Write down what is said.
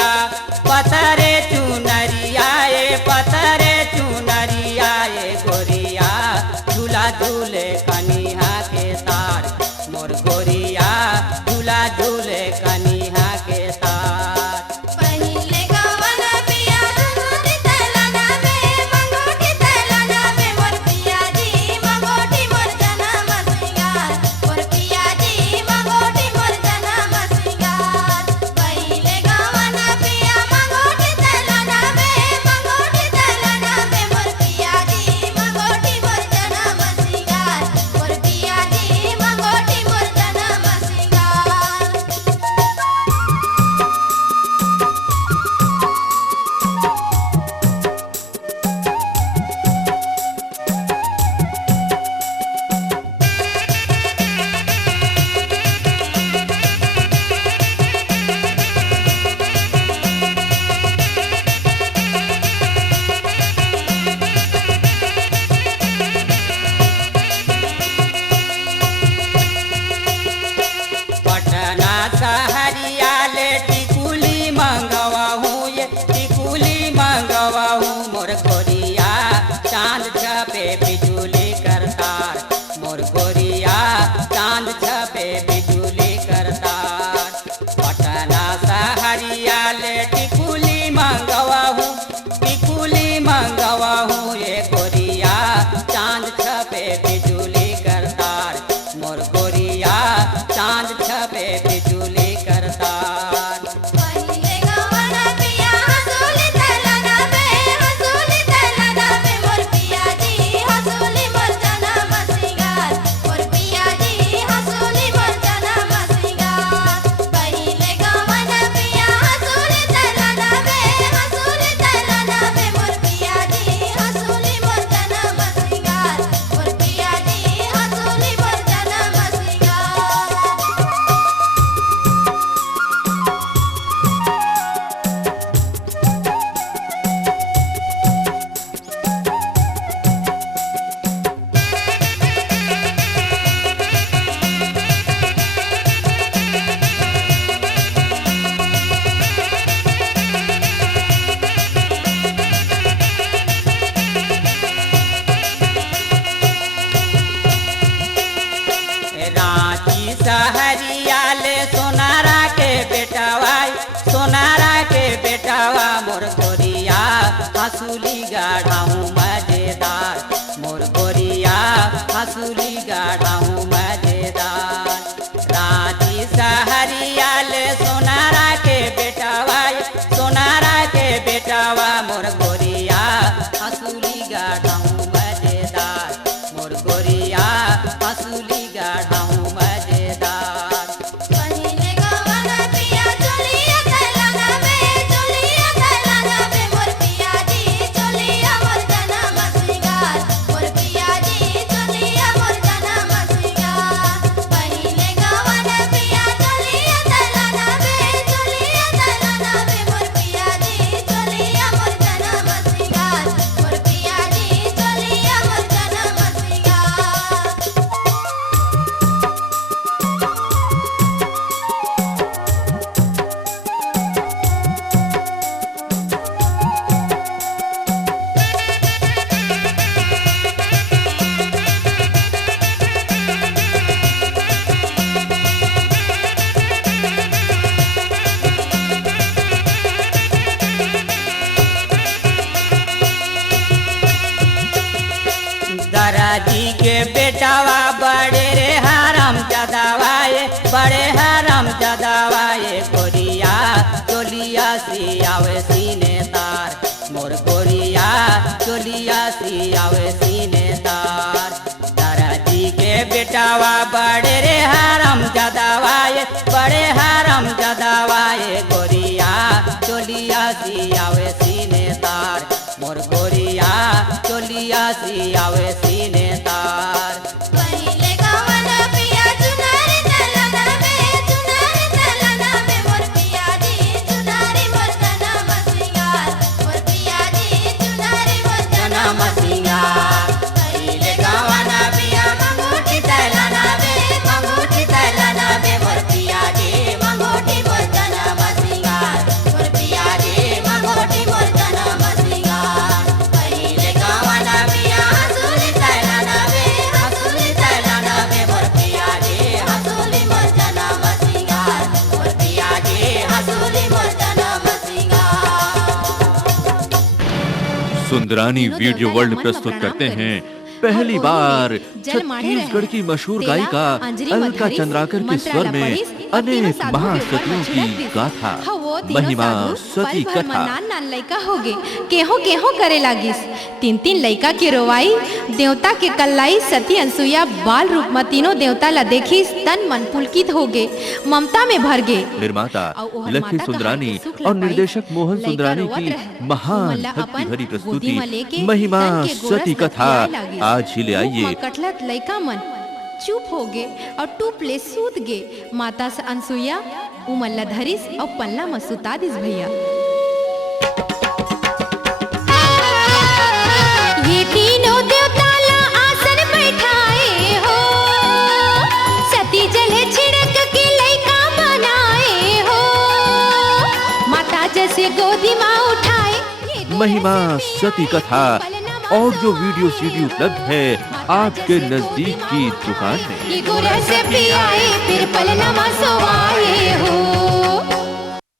गोरिया पतरे चुनरिया पतरे चुनरिया गोरिया झूला झूले कनिहा के तार मोर गोरिया झूला झूले कनिहा के तार। पहिले गवन पिया मंगोटी तैलाना में मंगोटी तैलाना में मोर पिया जी मंगोटी मोर जनम सिंगार मोर पिया जी मंगोटी मोर जनम सिंगार। पहिले गवन पिया मंगोटी तैलाना में मंगोटी तैलाना में मोर पिया जी मंगोटी मोर जनम सिंगार मोर पिया जी मंगोटी मोर जनम सिंगार। पटना सहरिया ले टिकुली मंगवा हूँ टिकुली मंगवा हूँ मोर गोरिया चांद छपे बिजुली करतार मोर गोरिया चांद छपे बिजुली करतार। पटना सहरिया ले टिकुली मंगवा हूँ टिकुली मंगवा हूँ गोरिया चांद छपे बिजुली करतार मोर गोरिया चांद छपे बिजुली करतार। पहिले गवन पिया हंसुली तैलाना में मोर पिया जी हंसुली मोर जनम सिंगार मोर पिया जी हंसुली मोर जनम सिंगार। पहिले गवन पिया हंसुली तैलाना में मोर पिया जी हंसुली मोर जनम सिंगार मोर पिया जी हंसुली मोर जनम सिंगार। रांची सहरिया ले सोनारा के बेटावा मोर गोरिया हंसुली गाढ़ाऊँ मजेदार मोर गोरिया हंसुली गाढ़ाऊँ मजेदार। रांची सहरिया ले सोनारा के बेटावा मोर गोरिया हंसुली गाढ़ाऊँ मजेदार मोर गोरिया हंसुली गाढ़ाऊँ मजेदार। पहिले गवन पिया चोलिया तैलाना में मोर पिया जी चोलिया मोर जनम सिंगार मोर पिया जी चोलिया मोर जनम सिंगार। पहिले गवन पिया चोलिया तैलाना में मोर पिया जी चोलिया मोर जनम सिंगार मोर पिया जी चोलिया मोर जनम सिंगार। दराजी के बेटावा बड़े रे हराम जदावाए गोरिया चोलिया सियावे सीने तार मोर गोरिया चोलिया सियावे सीने तार। दराजी के बेटावा बड़े रे हराम जदावाए गोरिया चोलिया सियावे सीने तार मोर गोरिया चोलिया सियावे सीने तार। पहिले गवन पिया चुनारी तैलाना में मोर पिया जी चुनारी मोर जनम सिंगार मोर पिया जी चुनारी मोर जनम सिंगार। पहिले गवन पिया मंगोटी तैलाना में मोर पिया जी मंगोटी मोर जनम सिंगार मोर पिया सुंदरानी वीडियो वर्ल्ड प्रस्तुत करते हैं पहली बार छत्तीसगढ़ की मशहूर गायिका अलका चंद्राकर के स्वर में अनेक महासतियों की गाथा महिमा सती कथा। नान लइका होगे केहो केहो करे लागिस। तीन तीन लइका के रोवाई देवता के कल्लाई सती अनसुईया बाल रूप में तीनों देवता ला देखिस तन मन पुलकित होगे ममता में भर गे। निर्माता लखी सुंदरानी और निर्देशक मोहन सुंदरानी की महान भक्ति भरी प्रस्तुति महिमा सती कथा आज ही ले आइए। कटलत लइका मन चुप हो गे और टूप ले सूत गे। माता से अनसुईया उमल्ला धरिस और पल्ला में सुता दिस भैया। ये तीनों देवता ला आसन बैठाए हो सती जले छिड़क के लइका बनाए हो माता जैसे गोदी माँ उठाए। महिमा सती कथा ऑडियो वीडियो सीडी उपलब्ध है आपके नजदीक की दुकान में। ये गोरा से पियाए फिर पलना मा सोवा